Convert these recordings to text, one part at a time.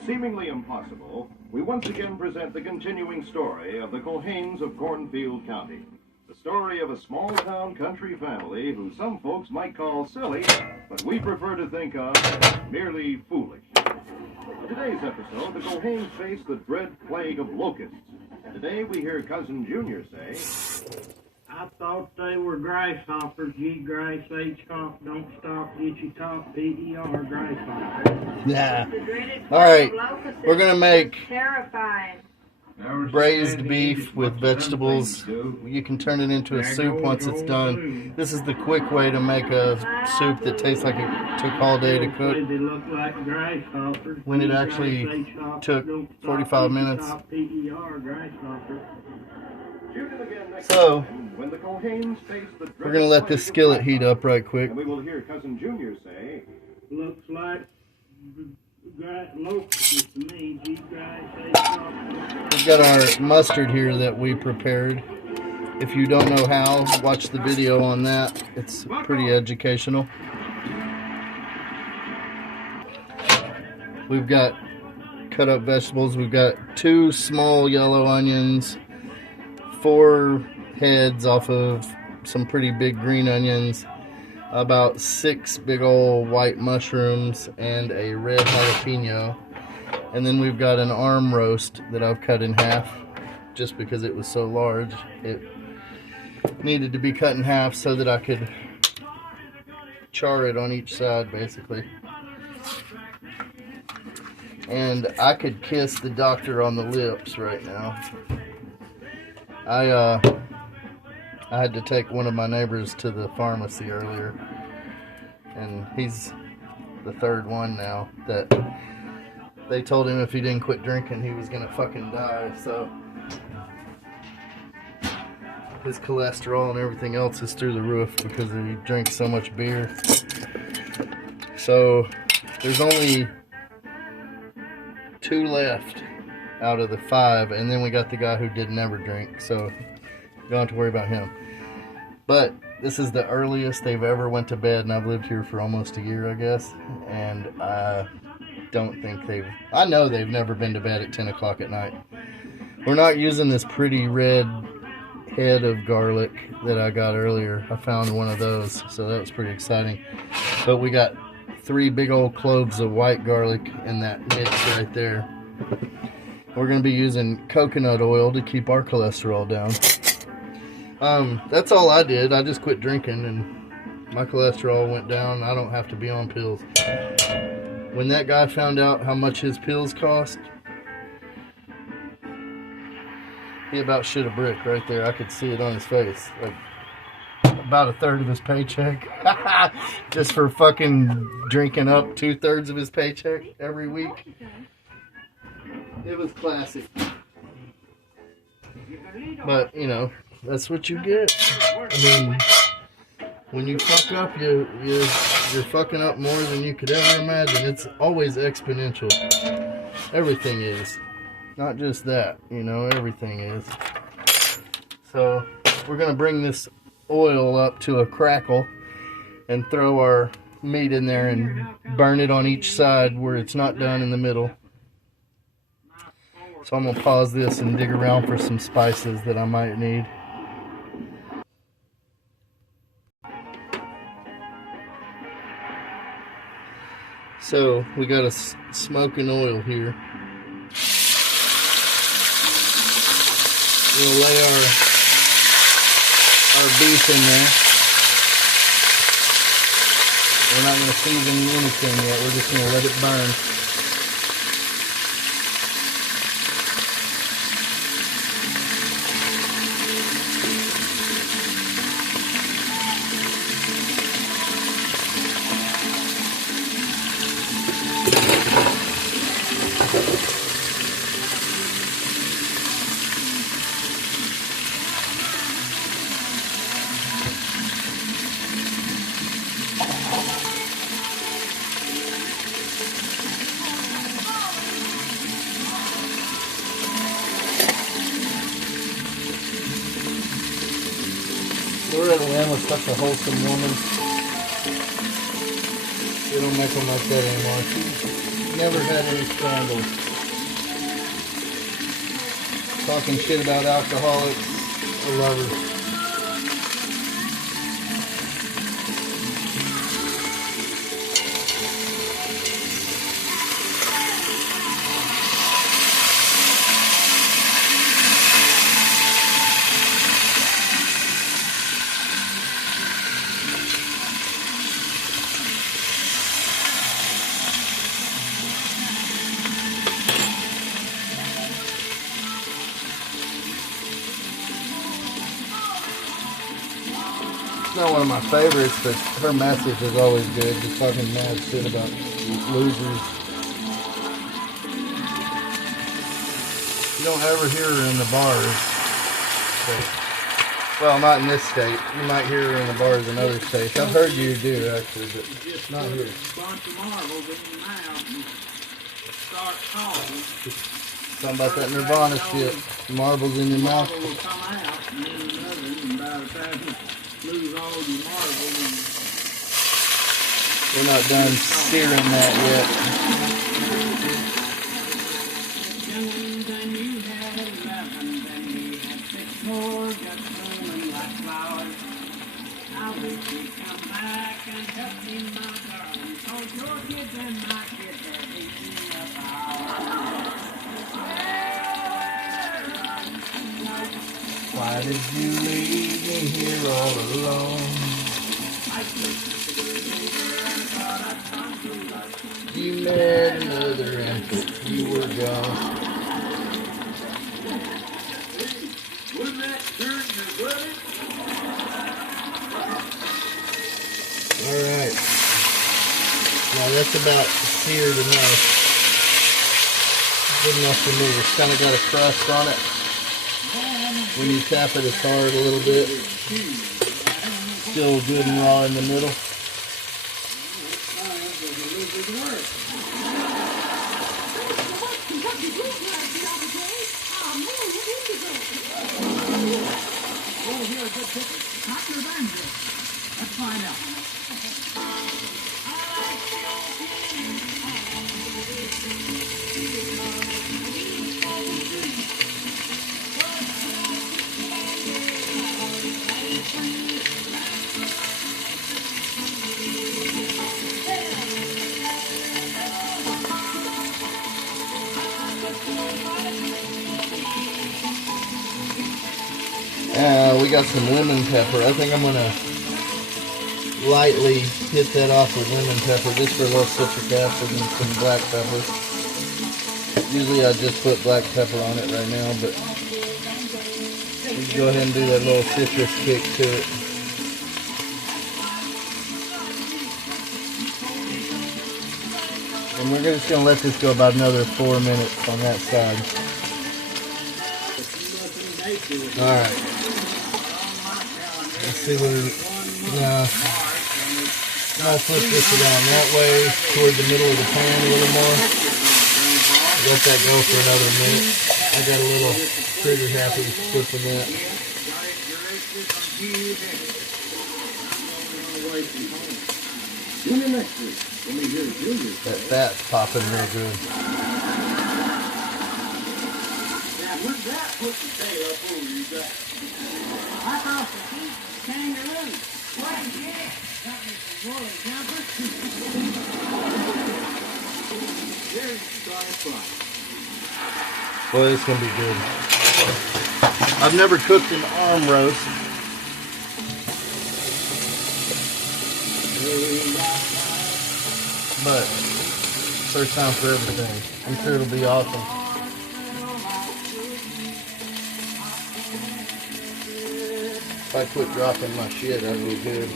Seemingly impossible, we once again present the continuing story of the Culhanes of Cornfield County. The story of a small-town country family who some folks might call silly, but we prefer to think of as merely foolish. In today's episode, the Culhanes face the dread plague of locusts. And today we hear Cousin Junior say, I thought they were grasshoppers. G grass, H hop, don't stop, itchy top, PER, grasshopper. Yeah. Alright, we're going to make terrifying braised beef with vegetables. You can turn it into a soup once it's done. This is the quick way to make a soup that tastes like it took all day to cook, when it actually took 45 minutes. So, we're going to let this skillet heat up right quick. And we will hear Cousin Junior say, looks like locusts to me. G grass, H hop. We've got our mustard here that we prepared. If you don't know how, watch the video on that. It's pretty educational. We've got cut up vegetables. We've got 2 small yellow onions, 4 heads off of some pretty big green onions, about 6 big old white mushrooms, and a red jalapeno. And then we've got an arm roast that I've cut in half just because it was so large. It needed to be cut in half so that I could char it on each side, basically. And I could kiss the doctor on the lips right now. I had to take one of my neighbors to the pharmacy earlier, and he's the 3rd one now that they told him if he didn't quit drinking he was gonna fucking die. So his cholesterol and everything else is through the roof because he drinks so much beer. So there's only 2 left out of the 5, and then we got the guy who did never drink, so you don't have to worry about him. But this is the earliest they've ever went to bed, and I've lived here for almost a year, I guess, and I don't think I know they've never been to bed at 10 o'clock at night. We're not using this pretty red head of garlic that I got earlier. I found one of those, so that was pretty exciting. But we got 3 big old cloves of white garlic in that mix right there. We're going to be using coconut oil to keep our cholesterol down. That's all I did. I just quit drinking and my cholesterol went down. I don't have to be on pills. When that guy found out how much his pills cost, he about shit a brick right there. I could see it on his face. Like, about 1/3 of his paycheck. Just for fucking drinking up 2/3 of his paycheck every week. It was classic. But, you know, that's what you get. I mean, when you fuck up, you're fucking up more than you could ever imagine. It's always exponential. Everything is. Not just that, you know, everything is. So, we're going to bring this oil up to a crackle and throw our meat in there and burn it on each side where it's not done in the middle. So I'm going to pause this and dig around for some spices that I might need. So we got a smoking oil here. We'll lay our beef in there. We're not going to season anything yet. We're just going to let it burn. Loretta Lynn was such a wholesome woman. They don't make them like that anymore. Never had any scandals. Talking shit about alcoholics. I love her. It's not one of my favorites, but her message is always good. Just talking mad shit about losers. You don't ever hear her in the bars. But, well, not in this state. You might hear her in the bars in other states. I've heard you do, actually, but not here. A bunch of marbles in your mouth and start talking. Talking about that Nirvana shit. Marbles in your mouth. Marble will come out and then another, and by the time you lose all your marbles, and We're not done searing that yet. then you had 11, then you had 6 more just blooming like flowers. I wish you'd come back and help me, my darling, 'cause your kids and my kids are eating up ours. Why did you leave me here all alone? You met another and you were gone. Wouldn't that turn your blood? Alright. Now that's about seared enough. Good enough for me. It's kind of got a crust on it. When you tap it, it's hard a little bit. Still good and raw in the middle. Let's find out. We got some lemon pepper. I think I'm going to lightly hit that off with lemon pepper just for a little citric acid and some black pepper. Usually I just put black pepper on it right now, but you can go ahead and do that little citrus kick to it. And we're just going to let this go about another 4 minutes on that side. Alright. Let's see what it, I'll flip this around that way toward the middle of the pan a little more. Let that go for another minute. I got a little trigger happy flipping that. That fat's popping real good. What's that putting the tail up over your back? I thought the kangaroo. What is that? Got me some woolly jumpers. Here's the starting fry. Boy, it's going to be good. I've never cooked an arm roast. But, first time for everything. I'm sure it'll be awesome. If I quit dropping my shit, that'd be good.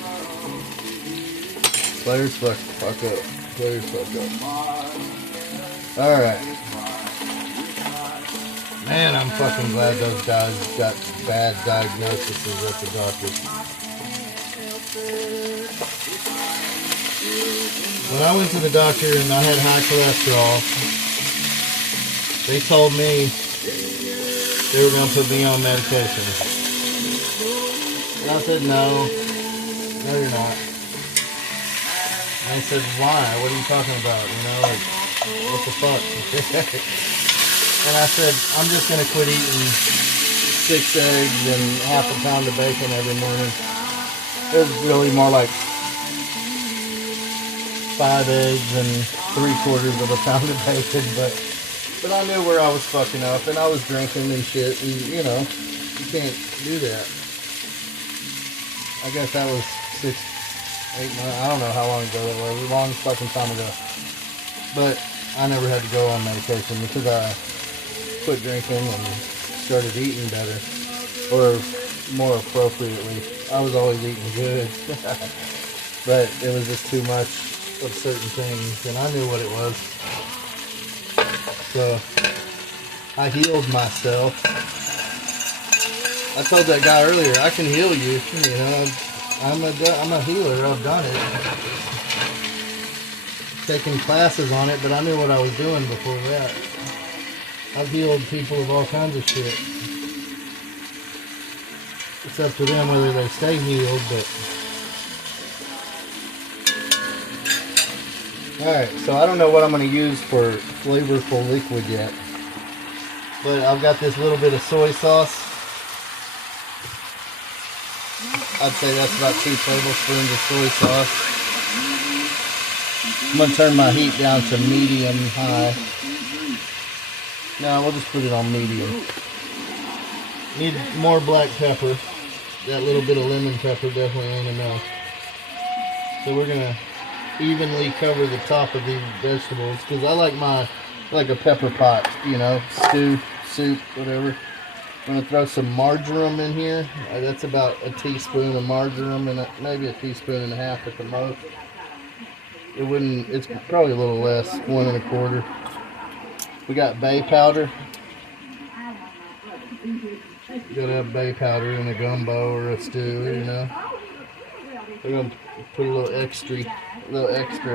Players fuck up. Players fuck up. Alright. Man, I'm fucking glad those guys got bad diagnoses at the doctor. When I went to the doctor and I had high cholesterol, they told me they were going to put me on medication. And I said, no, you're not. And I said, why? What are you talking about? You know, like, what the fuck? And I said, I'm just going to quit eating 6 eggs and half a pound of bacon every morning. It was really more like 5 eggs and 3/4 of a pound of bacon, but I knew where I was fucking up, and I was drinking and shit, and you know, you can't do that. I guess that was 6, 8 months, I don't know how long ago that was, a long fucking time ago. But I never had to go on medication because I quit drinking and started eating better, or more appropriately. I was always eating good, but it was just too much of certain things, and I knew what it was. So I healed myself. I told that guy earlier, I can heal you. You know, I'm a healer. I've done it. Taking classes on it, but I knew what I was doing before that. I've healed people of all kinds of shit. It's up to them whether they stay healed, but... Alright, so I don't know what I'm going to use for flavorful liquid yet. But I've got this little bit of soy sauce. I'd say that's about 2 tablespoons of soy sauce. I'm going to turn my heat down to medium high. No, we'll just put it on medium. Need more black pepper. That little bit of lemon pepper definitely ain't enough. So we're going to evenly cover the top of these vegetables, because I like a pepper pot, you know, stew, soup, whatever. I'm going to throw some marjoram in here. That's about a teaspoon of marjoram and maybe a teaspoon and a half at the most. It's probably a little less, 1 1/4. We got bay powder. You gotta have bay powder in a gumbo or a stew, you know. We're gonna put a little extra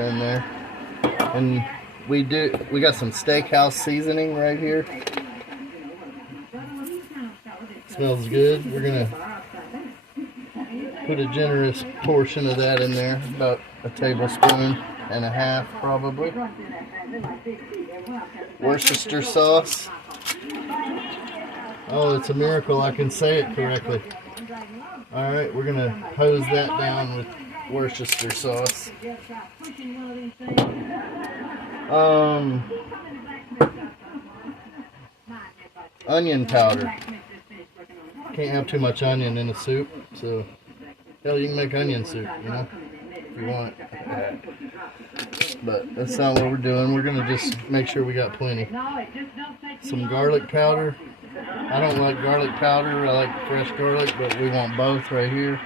in there. And we got some steakhouse seasoning right here. Smells good. We're gonna put a generous portion of that in there, about a tablespoon and a half probably. Worcestershire sauce. Oh, it's a miracle I can say it correctly. Alright, we're gonna hose that down with Worcestershire sauce. Onion powder. Can't have too much onion in a soup, so hell, you can make onion soup, you know, if you want. But that's not what we're doing. We're gonna just make sure we got plenty. Some garlic powder. I don't like garlic powder. I like fresh garlic, but we want both right here.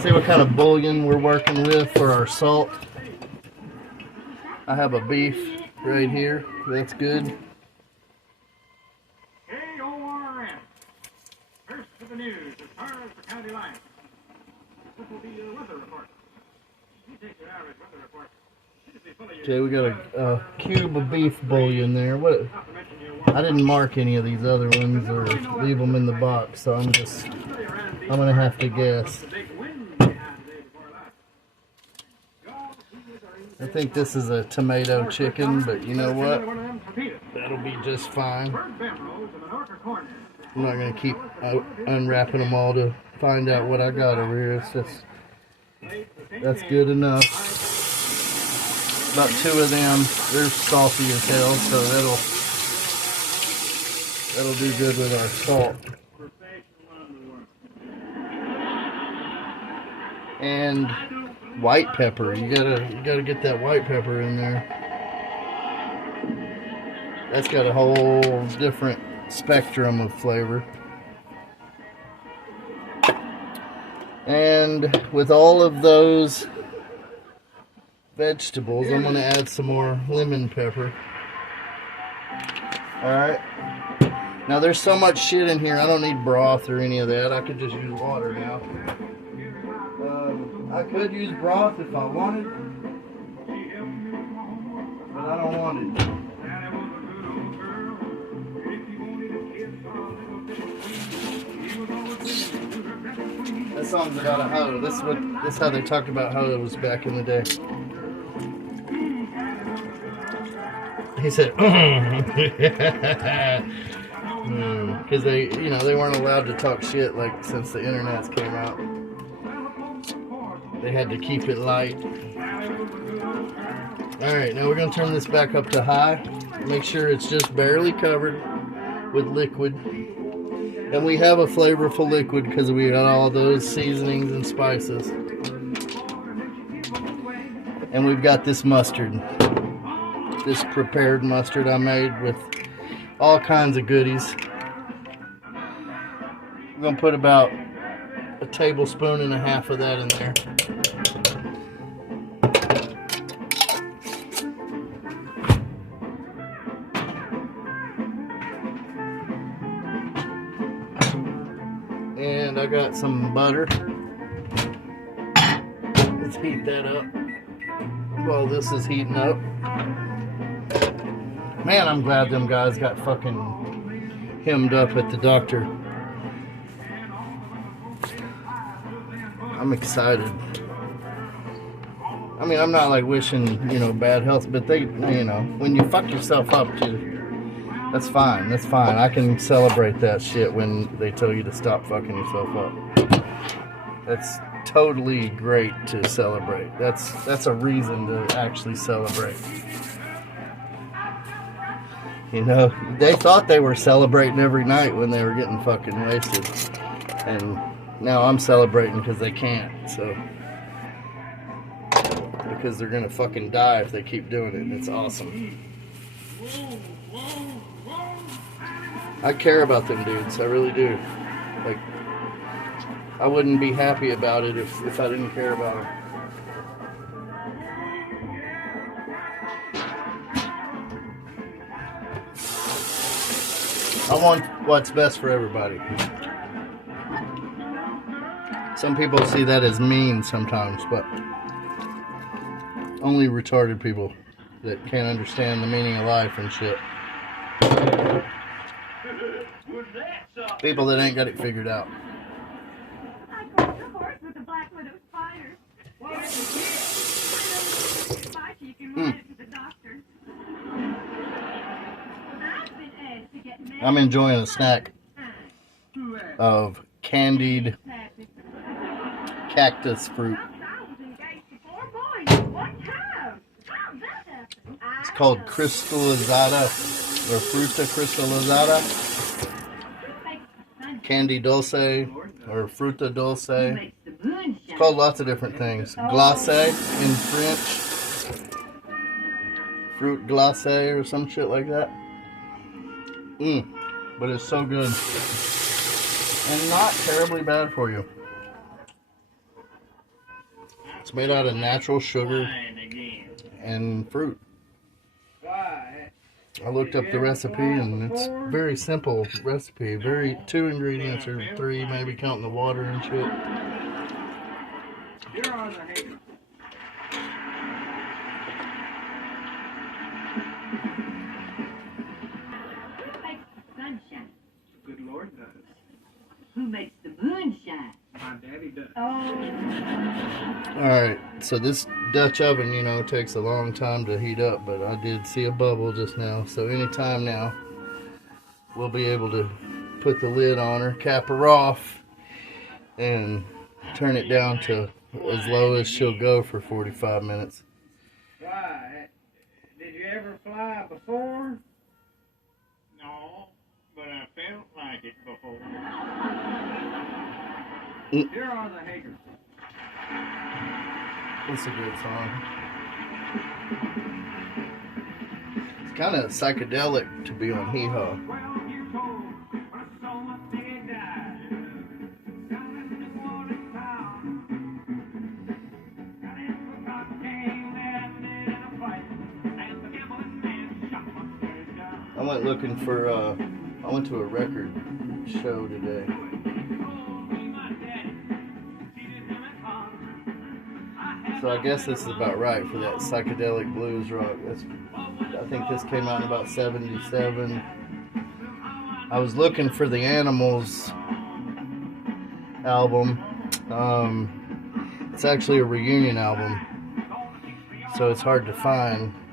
See what kind of bouillon we're working with for our salt. I have a beef right here. That's good. KORN. First to the news as far as the county line. This will be your weather report. You take your average weather report. Okay, we got a cube of beef bouillon there. What? I didn't mark any of these other ones or leave them in the box, so I'm gonna have to guess. I think this is a tomato chicken, but you know what? That'll be just fine. I'm not gonna keep unwrapping them all to find out what I got over here. It's just, that's good enough. About 2 of them. They're salty as hell, so that'll do good with our salt. And white pepper. You gotta get that white pepper in there. That's got a whole different spectrum of flavor. And with all of those vegetables, I'm going to add some more lemon pepper. Alright. Now there's so much shit in here, I don't need broth or any of that. I could just use water now. I could use broth if I wanted, but I don't want it. That song's about a hoe. This is how they talked about hoes back in the day. He said, because they, they weren't allowed to talk shit like since the internets came out. They had to keep it light. All right, now we're gonna turn this back up to high. Make sure it's just barely covered with liquid. And we have a flavorful liquid because we got all those seasonings and spices. And we've got this mustard. This prepared mustard I made with all kinds of goodies. I'm going to put about a tablespoon and a half of that in there. And I got some butter. Let's heat that up while this is heating up. Man, I'm glad them guys got fucking hemmed up at the doctor. I'm excited. I mean, I'm not like wishing, bad health, but they, when you fuck yourself up, that's fine. That's fine. I can celebrate that shit when they tell you to stop fucking yourself up. That's totally great to celebrate. That's a reason to actually celebrate. They thought they were celebrating every night when they were getting fucking wasted. And now I'm celebrating because they can't, so. Because they're gonna fucking die if they keep doing it, and it's awesome. I care about them dudes, I really do. Like, I wouldn't be happy about it if I didn't care about them. I want what's best for everybody. Some people see that as mean sometimes, but only retarded people that can't understand the meaning of life and shit. People that ain't got it figured out. I caught the horse with the black widow spider. You can ride it to the doctor. I've been asked to get married. I'm enjoying a snack of candied cactus fruit. It's called crystallizada or fruta crystallizada, candy dulce or fruta dulce. It's called lots of different things. Glace in French, fruit glace or some shit like that. But it's so good and not terribly bad for you. It's made out of natural sugar and fruit. I looked up the recipe and it's a very simple recipe. 2 ingredients or 3, maybe counting the water and shit. Good Lord does. Who makes the moonshine? My daddy does. Alright, so this Dutch oven, takes a long time to heat up, but I did see a bubble just now. So anytime now, we'll be able to put the lid on her, cap her off, and turn it down to as low as she'll go for 45 minutes. Why? Did you ever fly before? No, but I felt like it before. Here are the Haggers. It's a good song. It's kind of psychedelic to be on Hee Haw. I went looking for, I went to a record show today. So I guess this is about right for that psychedelic blues rock. I think this came out in about 77. I was looking for the Animals album. It's actually a reunion album, so it's hard to find.